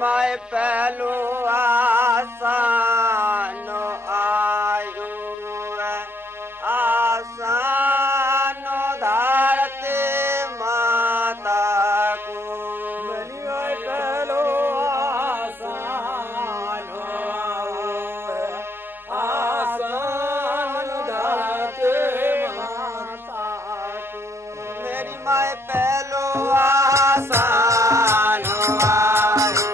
माए पहलू आसानो आयु आसानो धरती माता को मेरी माए पहलू आसानो आसानो धरती माता को मेरी माए पहलू आसानो आयु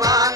Bye.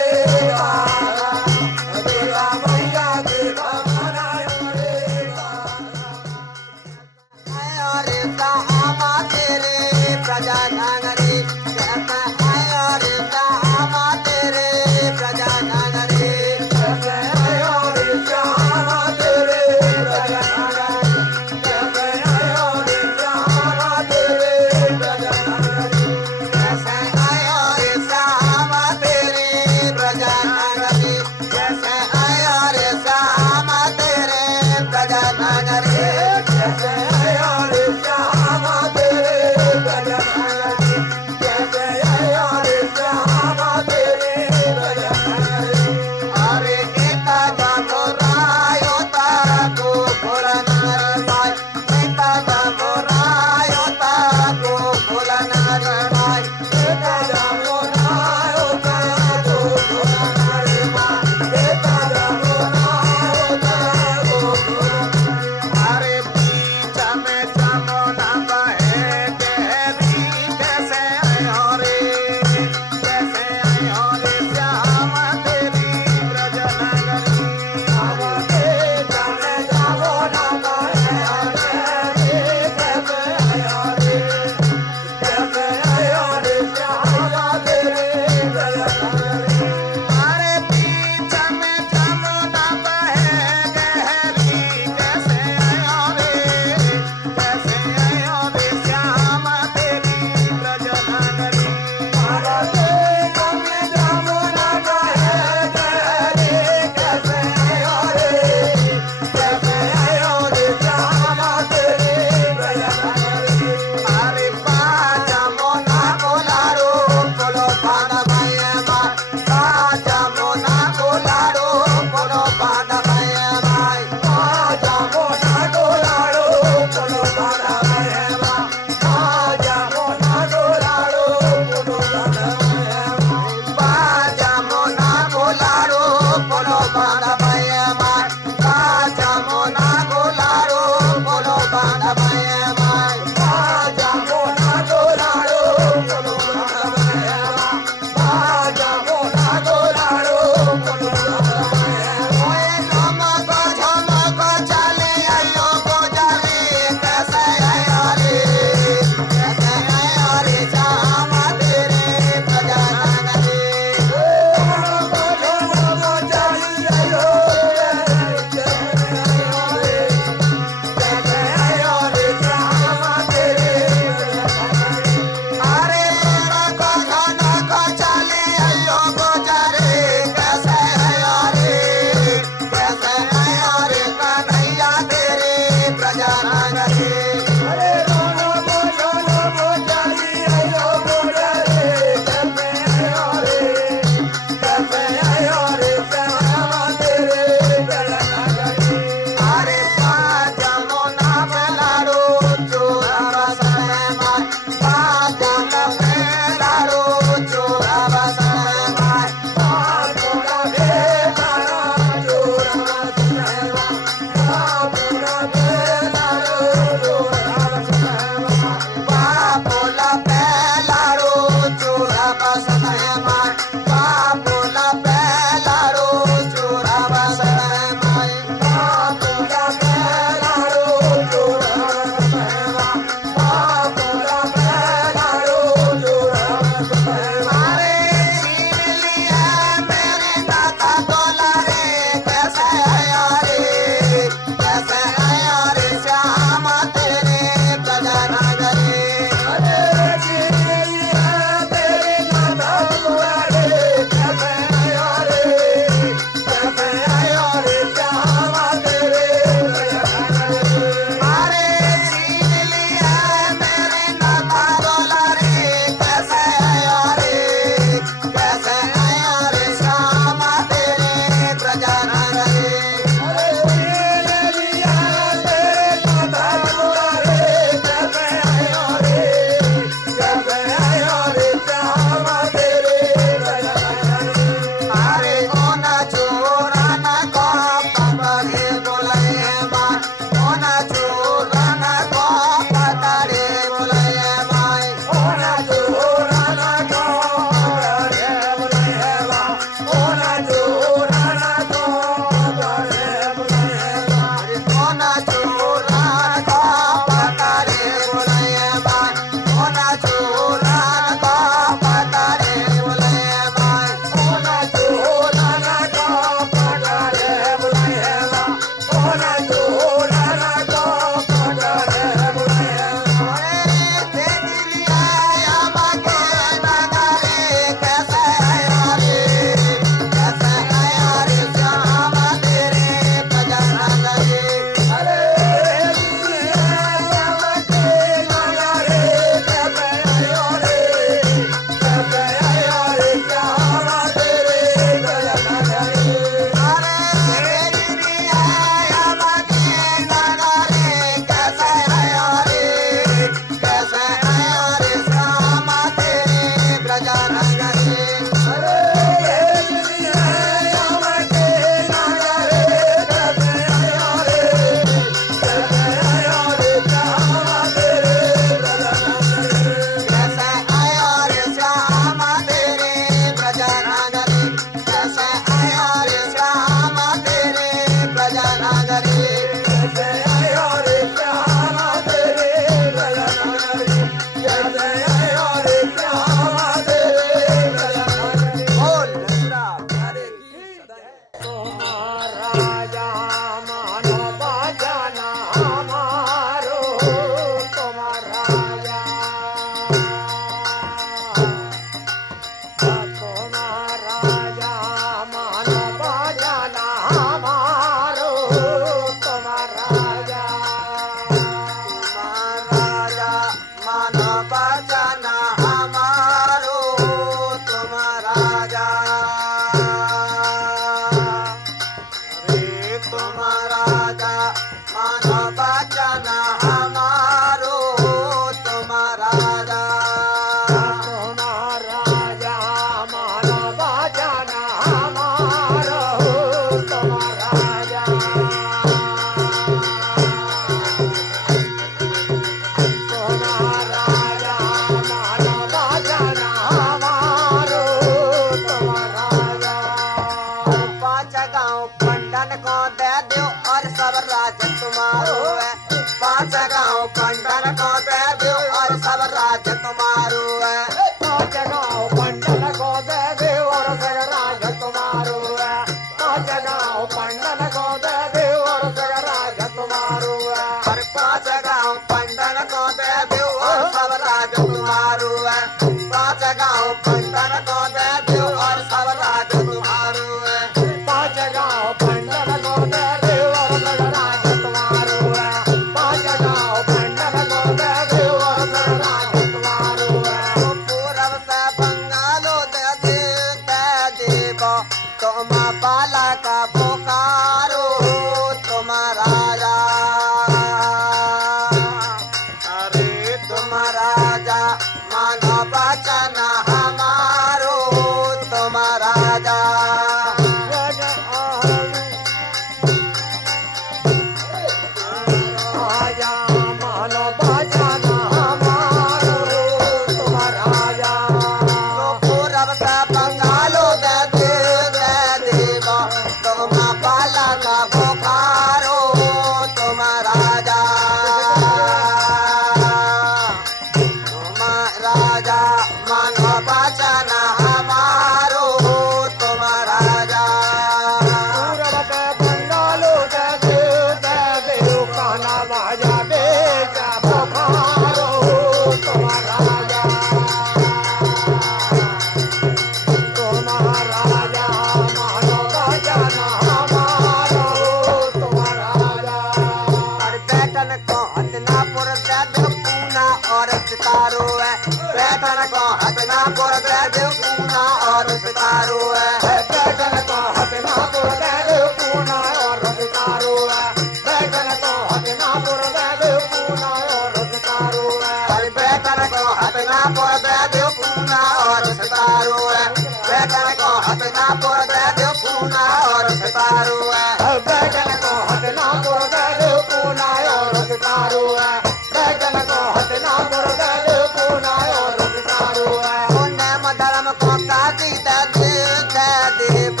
हसनापुर देव पूना और सितारो है बैठन को हसनापुर देव पूना और सितारो है बैठन को हसनापुर देव पूना और सितारो है बैठन को हसनापुर देव पूना और सितारो है बैठन को हसनापुर देव पूना और सितारो है बैठन को हसनापुर देव पूना और सितारो है बैठन को हसनापुर देव पूना और सितारो है पुण्य धर्म को काशी देव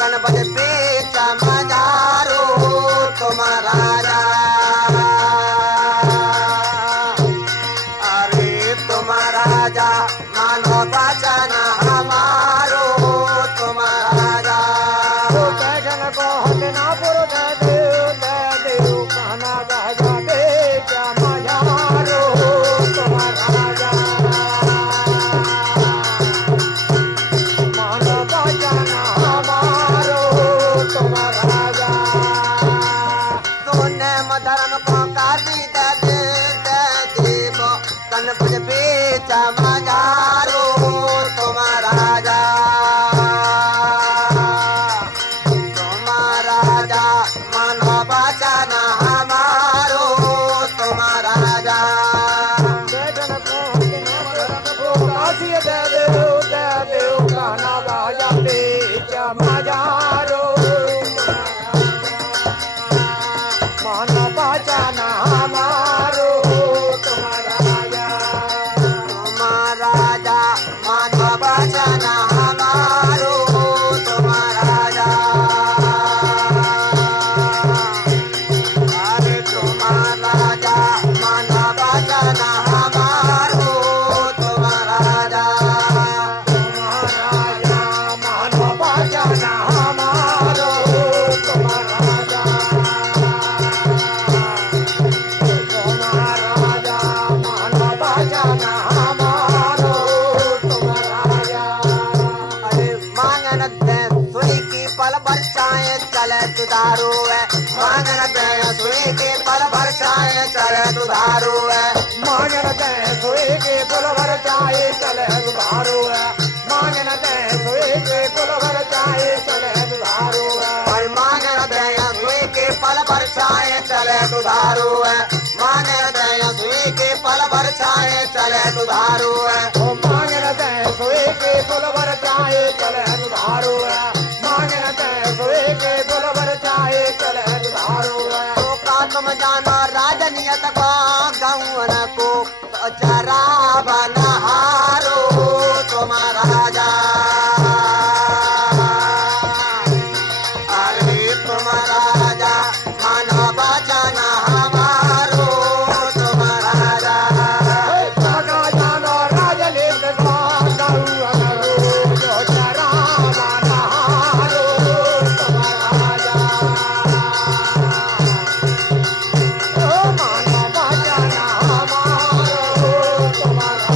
गणपत पेट मजारो तुम्हारा अरे तुम्हारा राजा मानो वचन हमारो तुम्हारा बैठन को हसनापुर देव कहना राजा बेच मजारो तुम्हारा राजा मानो वचन हमारो तुम्हारा राजा सोने धर्म को काशी देव गणपत पेट मजारो तुम्हारा राजा राजा मानो वचन हमारो तुम्हारा राजा बैठन को काशी देव कहना राजा बेच मजारो मानो वचन हमारो तुम्हारा राजा तुम्हारा राजा मानो वचन हमारो तुम्हारा राजा अरे तुम्हारा राजा मानो वचन हमारो तुम्हारा राजा राजा मानो वचन हमारो तुम्हारा राजा तुम्हारा राजा मानो वचन हमारो तुम्हारा राजा अरे मांगन दे सुई की पल बरसाए चले सुधारो है मांगन दे सुई की पल बरसाए चले सुधारो है मांगन दे सोए के पुल भर चाहे चले सुधारो है मांगन दे सोए के पुल भर चाहे चले सुधारो है और मांगन दे सुई के पल बरसाए चले सुधारो है मांगन दे सुई के पल बरसाए चले सुधारो है ओ मांगन दे सोए के पुल भर चाहे चले सुधारो है मांगन दे सोए के पुल भर चाहे चले सुधारो है तो का तुम जानो राजनियत को गौन को चरा बनहारो तुम्हारा राजा अरे तुम्हारा राजा मानो वचन हमारो तुम्हारा राजा काका जानो राजलिंग को गौअन जो चरा बनहारो तुम्हारा राजा ओ मानो वचन हमारो तुम्हारा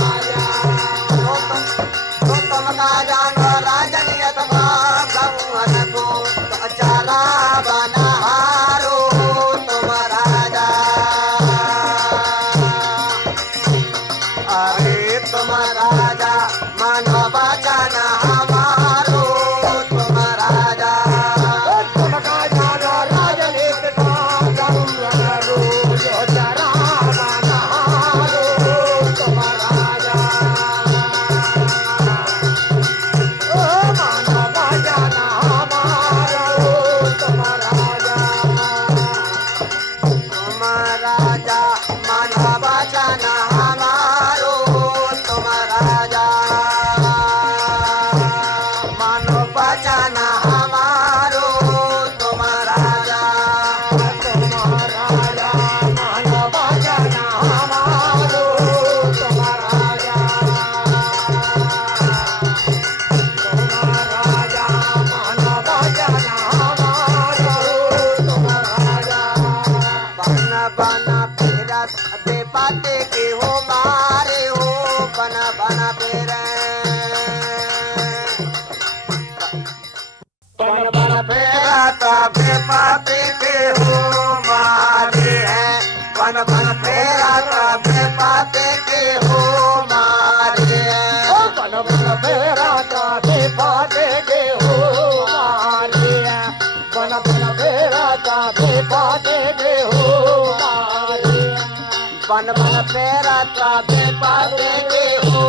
बन बन फेरा ताबे पाते के हो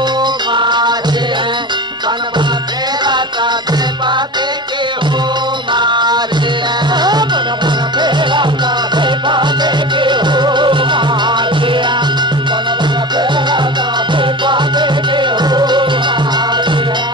मारे हैं बन बन फेरा ताबे पाते के हो मारे हैं बन बन फेरा ताबे पाते के हो मारे हैं बन बन फेरा ताबे पाते के हो मारे हैं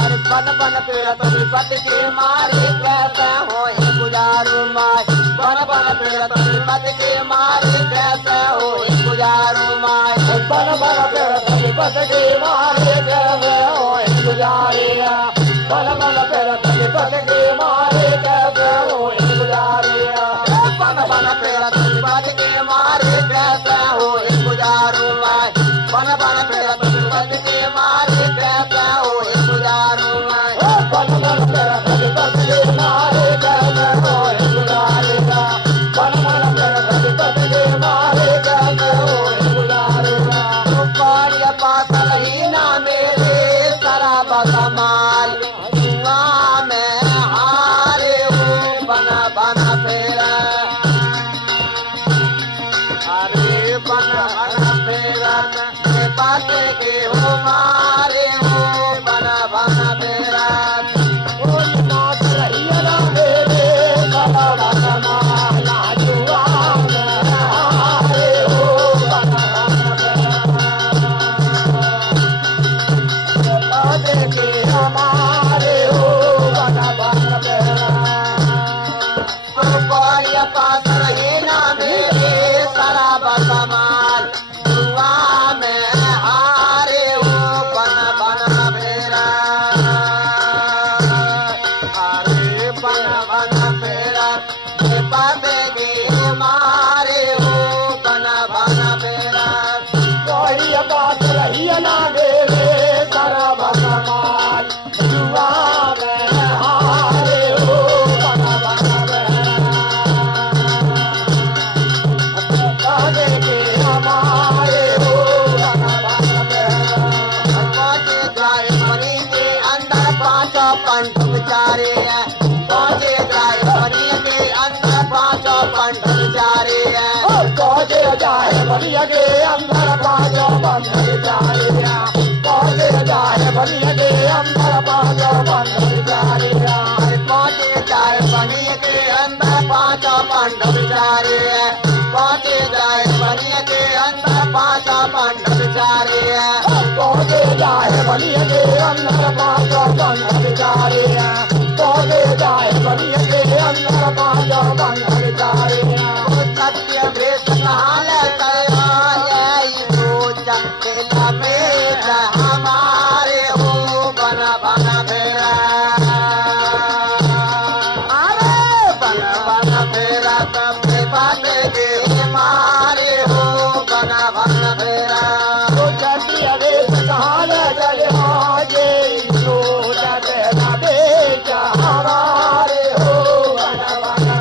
अरे बन बन फेरा ताबे पाते के मारे कैसे हो गुजारू माय बन बन फेरा ताबे पाते के मारे कैसे हो गुजारू माय बन बन फेरा ताबे पाते के मारे कैसे हो गुजारिया बन बन फेरा ताबे पाते के मारे कैसे हो गुजारिया बन बन फेरा ताबे पाते के मारे कैसे हो गुजारू माय बन बन फेरा ताबे पाते के मारे कैसे हो गुजारू माय बन बन फेरा ताबे पाते के मारे कैसे हो गुजारिया बन बन फेरा ताबे पाते के मारे कैसे हो गुजारिया पारिया पास रही ना मेरे शराब कमाल में हारे हो बना बना फेरा अरे बना बना फेरा पाते के हो मारे हो बना बना फेरा कोई बात रही ना मेरे शराब कमाल जुआ में हारे हो बना बना के हमारे हो बना बना पारिया पास रही ना मेरे शराब कमाल में हारे हो बना बना फेरा अरे बना बना फेरा पाते के मारे हो बना बना फेरा कोई बात रही ना मेरे शराब कमाल जुआ में हारे हो बना बना के हमारे हो बना बना पहुंचे जाए मरी के अंदर पांचों पंठ बिचारे हैं पहुंचे जाए मरी के अंदर पांचों पंठ बिचारे हैं पहुंचे जाए बलिया के अंदर पाँचों बंध जारिया पहुंचे जाए बलिया के अंदर पाँचों बंध जारिया पहुंचे जाए मरी के अंदर पांचों पंठ बिचारे हैं पहुंचे जाए मरी के अंदर पांचों पंठ बिचारे हैं पहुंचे जाए बलिया के अंदर पाँचों बंध जारिया पहुंचे जाए बलिया के अंदर पाँचों बंध जारिया सत्य भेद कहाल चला में हमारे हो बना बना फेरा अरे बना बना फेरा तब बात के मारे हो बना बना फेरा सत्य भेद कहाल चले बेचा हमारे हो बना बना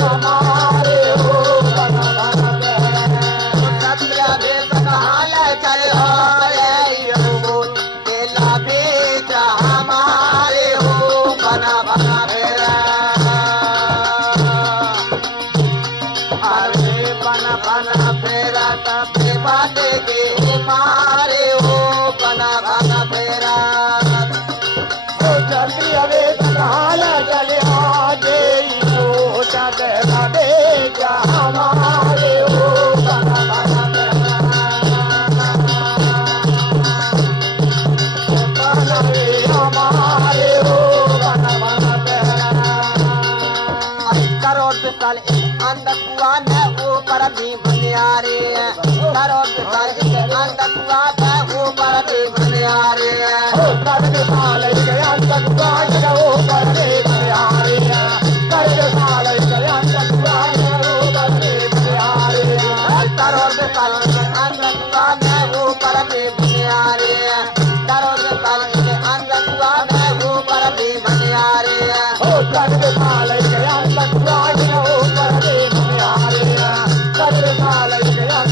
हमारे हो बना बना सत्य भेद कहाल चलो केला बेच हमारे हो बना बना फेरा अरे बना बना फेरा तब बात के मारे हो बना बना फेरा जल्दी अवे कहाल चले आजे बेचा हमारे हो बना बना हमारे हो बना बना करोड़ साल अंदर कुआ में ऊपर भी बनियारे करोड़ साल अंदर कुआ में ऊपर भी बनियारे साल तक बाज रहो बड़े बड़े कर साल तक बाज रहो बड़े बड़े करोड़ साल अंदर कुआ में ऊपर भी बनियारे करोड़ साल अंदर कुआ में ऊपर भी बनियारे कर साल तक बाज रहो बड़े बड़े कर साल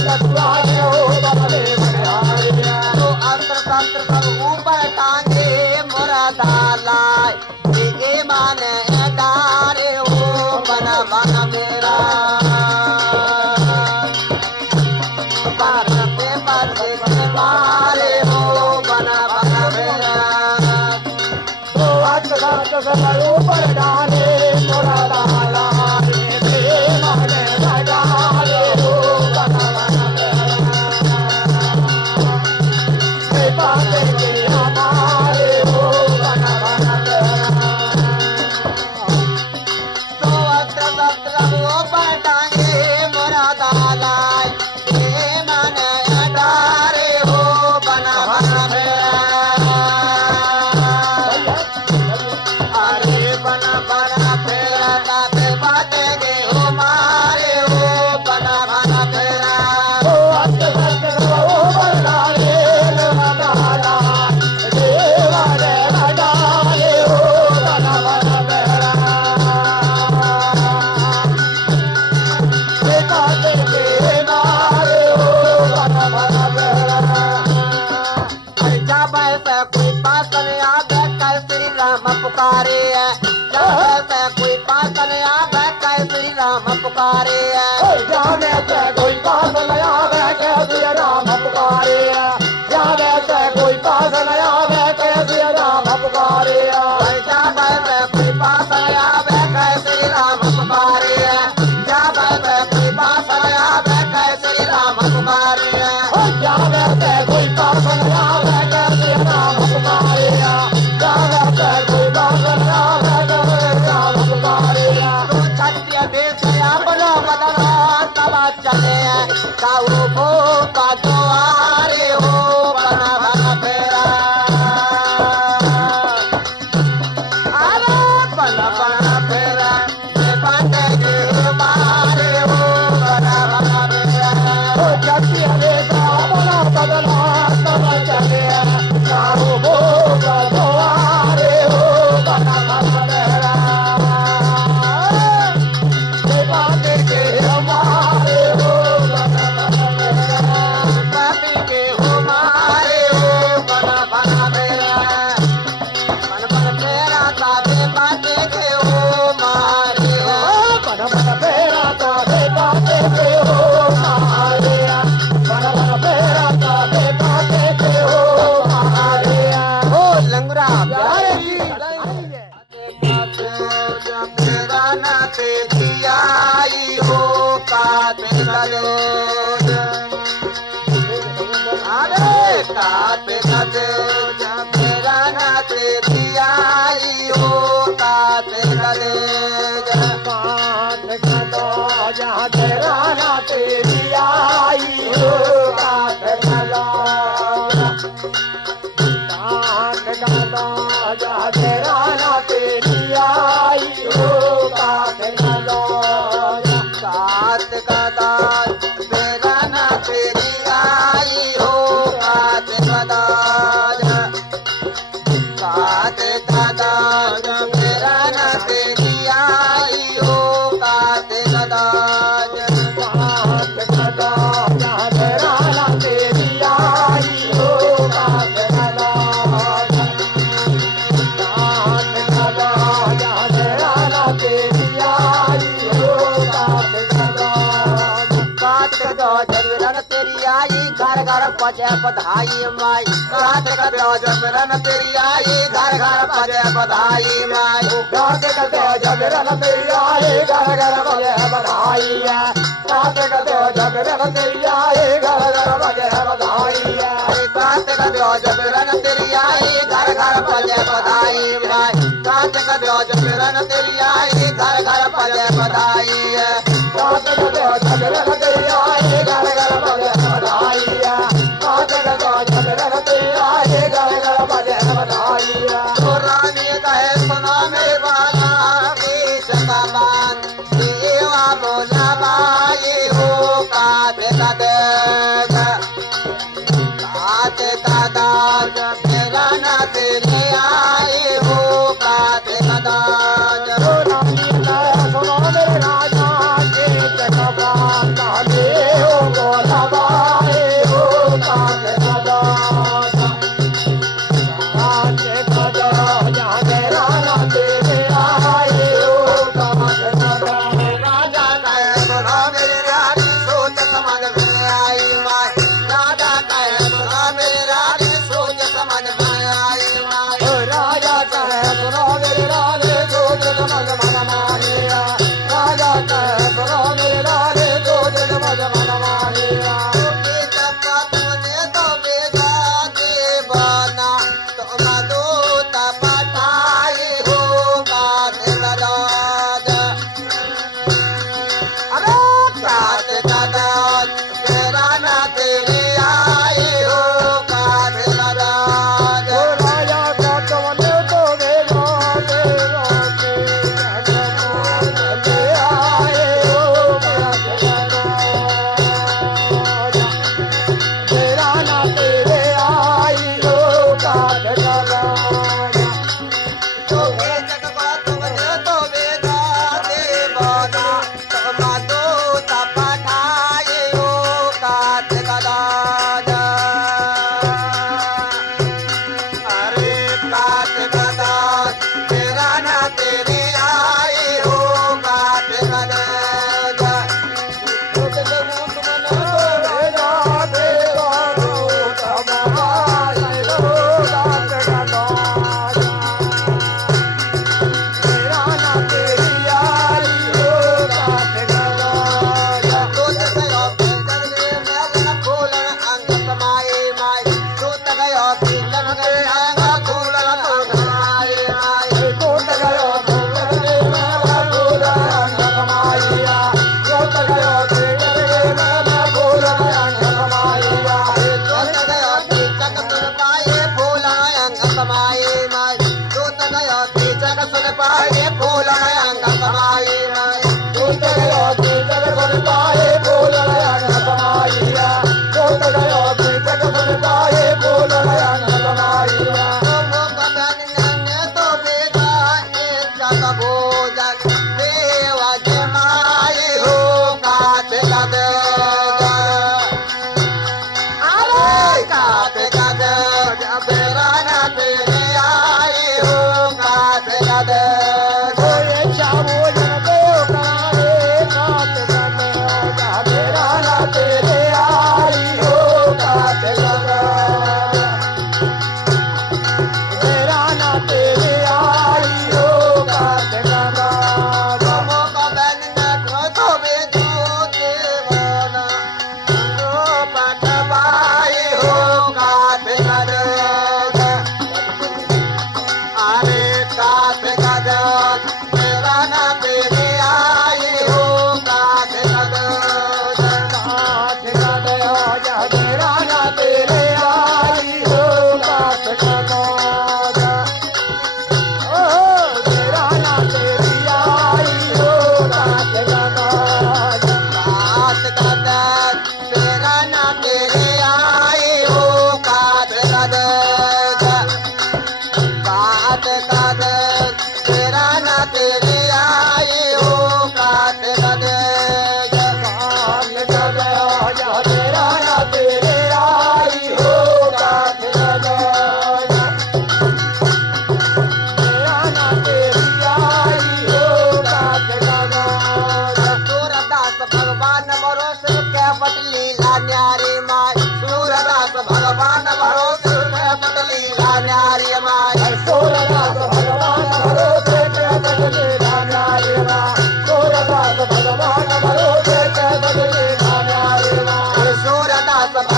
तक बाज रहो बड़े बड़े तो अंतर तंत्र सब ऊपर टांगे मुरादा लाए न आवे कै श्री राम पुकारे जाने से कोई पास न आवे के श्री राम पुकारे जाने से कोई पास न आवे के श्री राम पुकारे जावे से कोई पास न आवे कै श्री राम पुकारे जावे से कोई पास न आवे कै श्री राम पुकारे जाने से कोई पास न आवे के श्री राम पुकारे जाने से कोई पास न आवे के श्री राम पुकारे तो छत्रिय बेस अपनो बदला तब चले काऊ भो का द्वारे हो बना बना फेरा अरे बना बना फेरा बाटे के मारे हो बना बना फेरा छत्रिय बेस अपनो बदला तब चले काऊ भो का द्वारे हो बना बना फेरा बाटे के हमारे हो बना बना फेरा बाटे के हो मारे हो बना बना फेरा बन बन फेरा साथे बाटे के हो मारे हो बन बन फेरा तारे बाटे के हो मारे बन बन फेरा तारे बाटे के हो मारे ओ लंगड़ा जय जी मेरा नाते दियाई हो काते गलो अरे काते गलो मेरा नाते दियाई हो काते गलो काट गलो जहाँ तेरा ना तेरी आई हो काट गलो काट गलो जहाँ तेरा ना तेरी आई हो काट गलो कात गदाज मेरा नाते दियाई हो काते गदाज काते गदाज मेरा नाते दियाई हो काते गदाज काट गलो जहाँ तेरा ना तेरी आई हो काट गलो काट गलो जहाँ तेरा ना तेरी आई हो काट गलो कात गदो जबरन तेरी आई घर घर पजे बधाई माई कात गदो जबरन तेरी आई घर घर पजे बधाई माई काट गलो जबरन तेरी आई घर घर बजे बधाई काट गलो जबरन तेरी आई घर घर बजे बधाई कात गदो जबरन तेरी आई घर घर पजे बधाई माई कात गदो जबरन तेरी आई घर घर पजे बधाई काट गलो जबरन तेरी आई घर घर बजे बधाई काट गलो जबरन तेरी आई घर घर बजे बधाई तो रानी कहे सुना में वाला बीच कमान देवा बोला बाई हो काते कदे काते कदाज मेरा ना तेरे आए हो काते कदाज सुनो मेरे राजा के जगबान काले हो गोलाबाए हो काके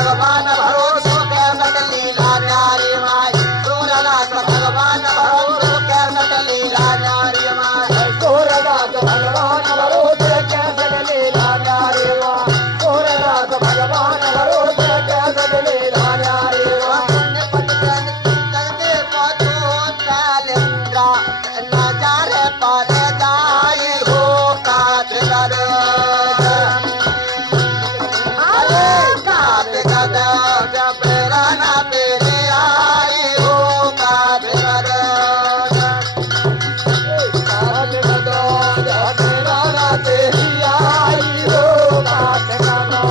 भगवान भरोसो कैसट लीला न्यारी माई सूरदास भगवान भरोसो कैसट लीला न्यारी माई सूरदास भगवान भरोसे कैसट लीला न्यारी माई सूरदास भगवान भरोसे कैसट लीला न्यारी माई पटन करके पहुंचो शैलेंद्रा नजारे पर जाए हो काट कर काट कर जब राना तेरे आए हो काट कर काट कदो जब राना तेरी आई हो काट कदो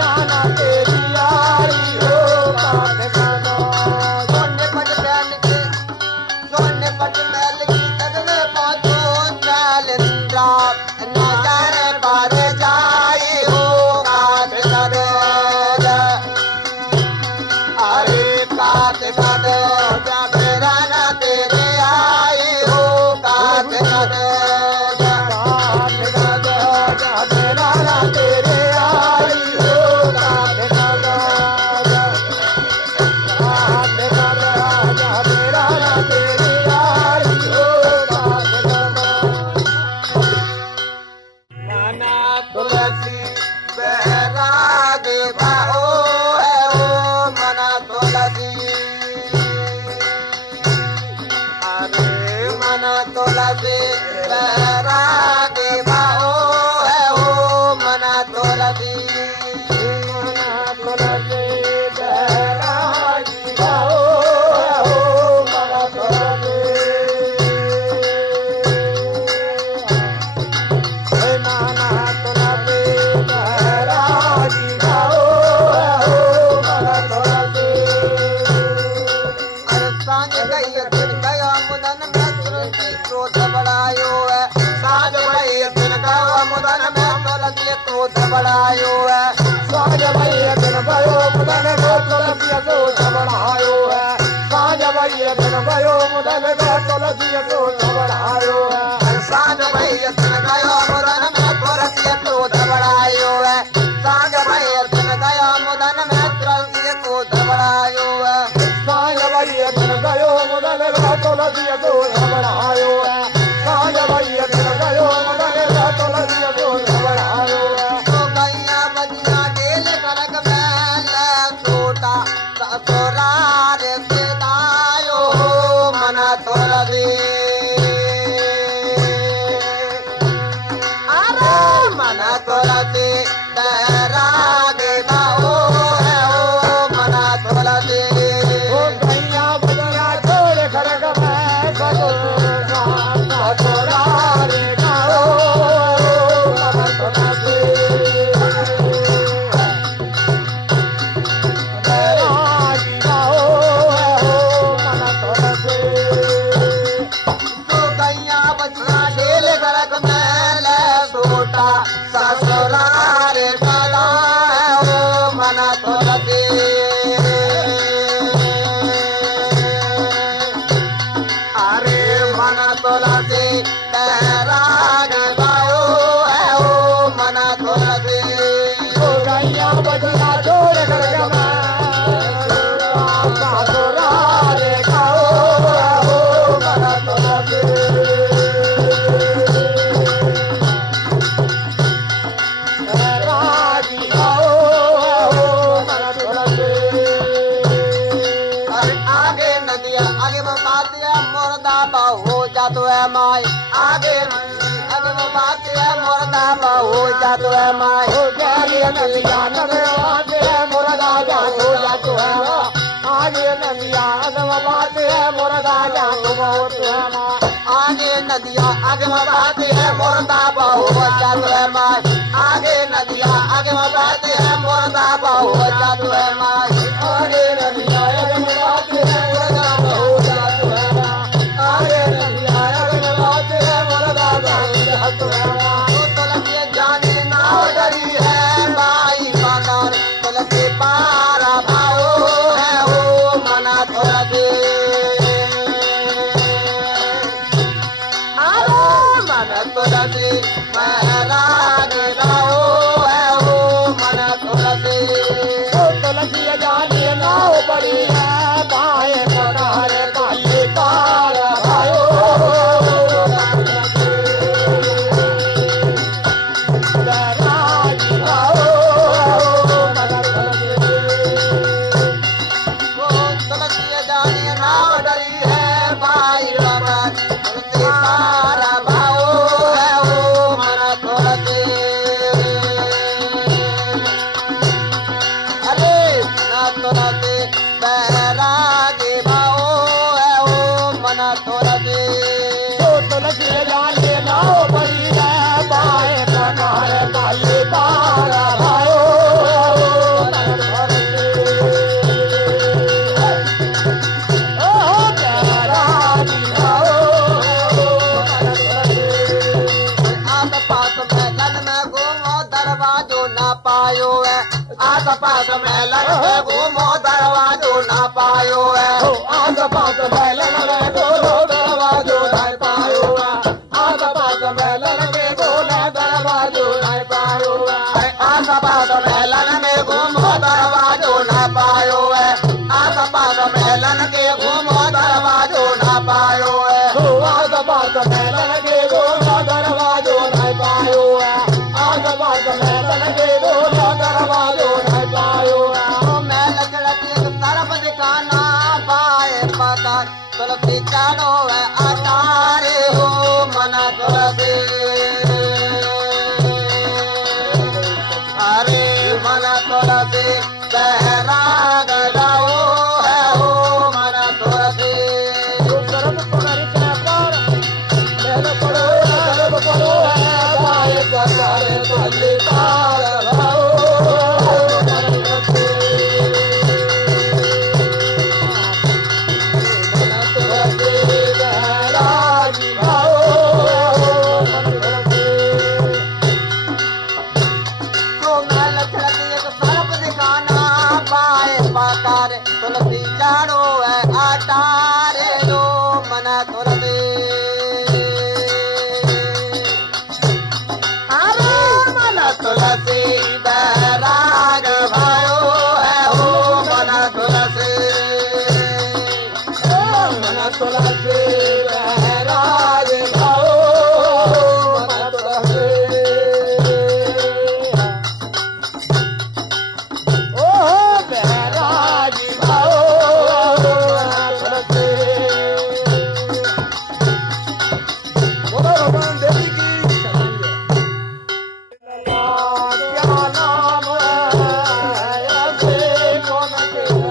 राना तेरी आई हो काट कदो सोने पट महल की तगने पहुंचो शैलेंद्रा नजारे पर जाए हो काट कर अरे काट कर जब राना तेरे आए हो काट कर काट कदो जब राना तेरी आई हो काट कदो काट कदो जब राना तेरी आई हो काट कदो माना तुलसी बैराग बाहो है ओ मना तुलसी अरे मना तुलसी बैराग बाहो है ओ मना तुलसी मना तुलसी बैरागी गाओ हो मना तुलसी माना तुलसी बैरागी गाओ हो मना तुलसी अरे सांझ गई दिन गया मुदन में तुलसी क्रोध बढ़ायो है सांझ गई दिन गया मुदन में तुलसी क्रोध बढ़ायो है साँझ भैया दिन भयो मुदन में तुलसी क्रोध बढ़ायो है साँझ भैया दिन भयो मुदन में तुलसी क्रोध बढ़ायो है सांझ भैया दिन गया मुदन में तुलसी क्रोध बढ़ायो है सांझ भैया दिन गया मुदन में तुलसी क्रोध बढ़ायो है साँझ भैया दिन गयो मुदन में तुलसी क्रोध बढ़ायो है साँझ भैया दिन गयो मुदन में तुलसी क्रोध बढ़ायो है तो गैया बजिया डेल कनक मैल छोटा ससुरार से दायो मना तुलसी अरे मना तुलसी बैराग बाहो है ओ मना तुलसी ओ गैया बजना छोड़ खड़ग में छोड़ा रे गाओ मन तुलसी बैरागी गाओ मन तुलसी तो गैया बजिया डेल कनक मैल छोटा ससुरार सदा है ओ मना तुलसी अरे मना तुलसी बैराग बाहो है ओ मना तुलसी ओ गैया बजना छोड़ खड़ग में छोड़ा रे गाओ मन तुलसी बैरागी गाओ मन तुलसी अरे आगे नदिया आगे में बातिया मुर्दा हो जातो है माई आगे में बातिया मुर्दा हो जातो है माई हो जाली नदिया नगरवाद है मुर्दा जान हो जातो है आगे नदिया नगरवाद है मुर्दा जान बहुत है आगे नदिया आगे में बाती है मुर्दा हो जातो है माई आगे नदिया आगे में बाती है मुर्दा हो जातो है माई आगे नदिया नगरवाद है मुर्दा हो जातो है आगे नदिया नगरवाद है मुर्दा जान जातो है तुलसी जाने नाव डरी है बाई मगर तुलसी पारा भाओ है ओ मना तुलसी अरे मन तुलसी महराज भाओ है ओ पायो है आस पास मेलन में घूमो दरवाजो ना पायो है आस पास मेलन में गोलो दरवाजो नहीं पायो आस पास मेलन में गोला दरवाजो नहीं पायो आस पास मेलन में घूमो दरवाजो ना पायो है आस पास मेलन के घूमो दरवाजो ना पायो है आस पास मेलन के गोला दरवाजो नहीं पायो आस पास मेलन के गोला दरवाजो नहीं पायो मैं लकड़की तरफ दिखाना पाए पता तुलसी चारो है अटारे हो मना तुलसी अरे मना तुलसी बहराग जाओ है हो मना तुलसी तरफ पर पड़ो है पाए पसारे तुलसी तार भाओ तुलसी चारो है अटारे लो मना तुलसी अरे मना तुलसी बैराग भयो है हो मना तुलसी मना तुलसी बैराग भाओ मना तुलसी ओ बैराग भाओ मना तुलसी बोलो भगवान देवी की क्या नाम है ऐसे कौन तेरा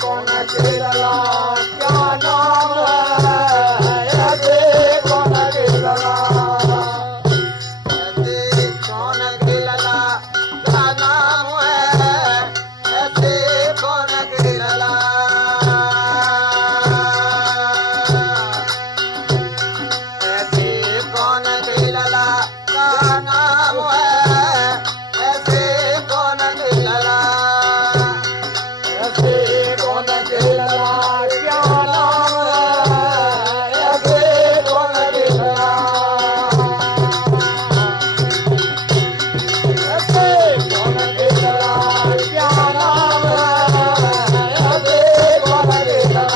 कौन केरला क्या नाम है ऐसे कौन केरला ऐसे कौन गिरला क्या नाम है ऐसे कौन गिरला ऐसे कौन गिरला क्या नाम है ऐसे कौन गिरला ऐसे कौन केरला क्या नाम है ऐसे कौन केरला ऐसे कौन केरला क्या नाम है ऐसे कौन केरला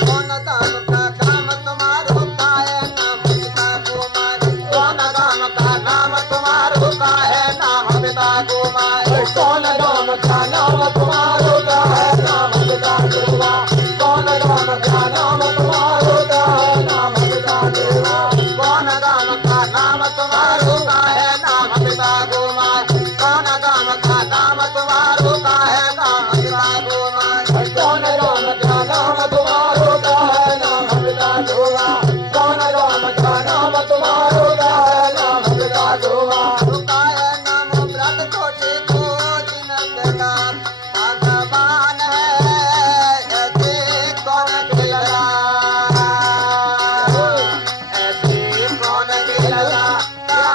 कौन दाम का काम तुम्हारो का है नाम पिता कुमार कौन दाम का नाम तुम्हारो का है नाम पिता कुमार कौन नाम का नाम तुम्हारो का है नाम पिता देवा कौन नाम का नाम तुम्हारो का है नाम पिता देवा कौन दाम का नाम तुम्हारो का है नाम पिता कुमार कौन दाम का नाम तुम्हारो का है नाम पिता कुमार कौन नाम का नाम तुम्हारो का है नाम पिता देवा कौन नाम का नाम तुम्हारो का है नाम पिता देवा रुका है नाम व्रत कोटि को जिनक नाम भगवान है ऐसे कौन गिरला ऐसे कौन गिरला क्या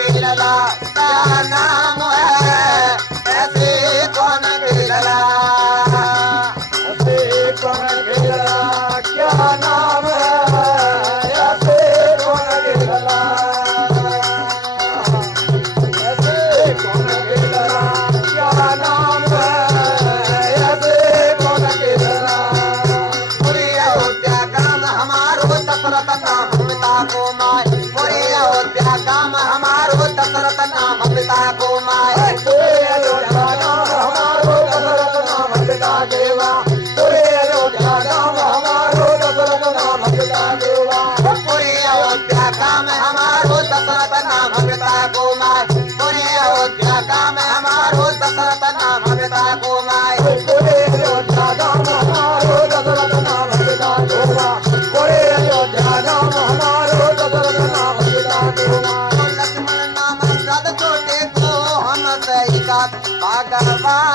की लला क्या नाम है ऐसे कौन की लला ऐसे कौन की लला क्या नाम है ऐसे कौन की लला ऐसे कौन की लला क्या नाम है ऐसे कौन की लला पूरी अयोध्या काम हमारो दशरथ नाम पिता को माय पूरी अयोध्या काम हमारो दशरथ नाम पिता को माय पूरे अयोध्या नाम हमारो दशरथ नाम पिता देवा पूरे अयोध्या नाम हमारो दशरथ नाम पिता देवा पूरी अयोध्या काम हमारो दशरथ नाम पिता को माय पूरी अयोध्या काम हमारो दशरथ नाम पिता को माय पूरे अयोध्या नाम हमारो दशरथ नाम पिता देवा पूरे अयोध्या नाम हमारो दशरथ नाम पिता देवा लक्ष्मण नाम रथ छोटे को हम सही का भगवान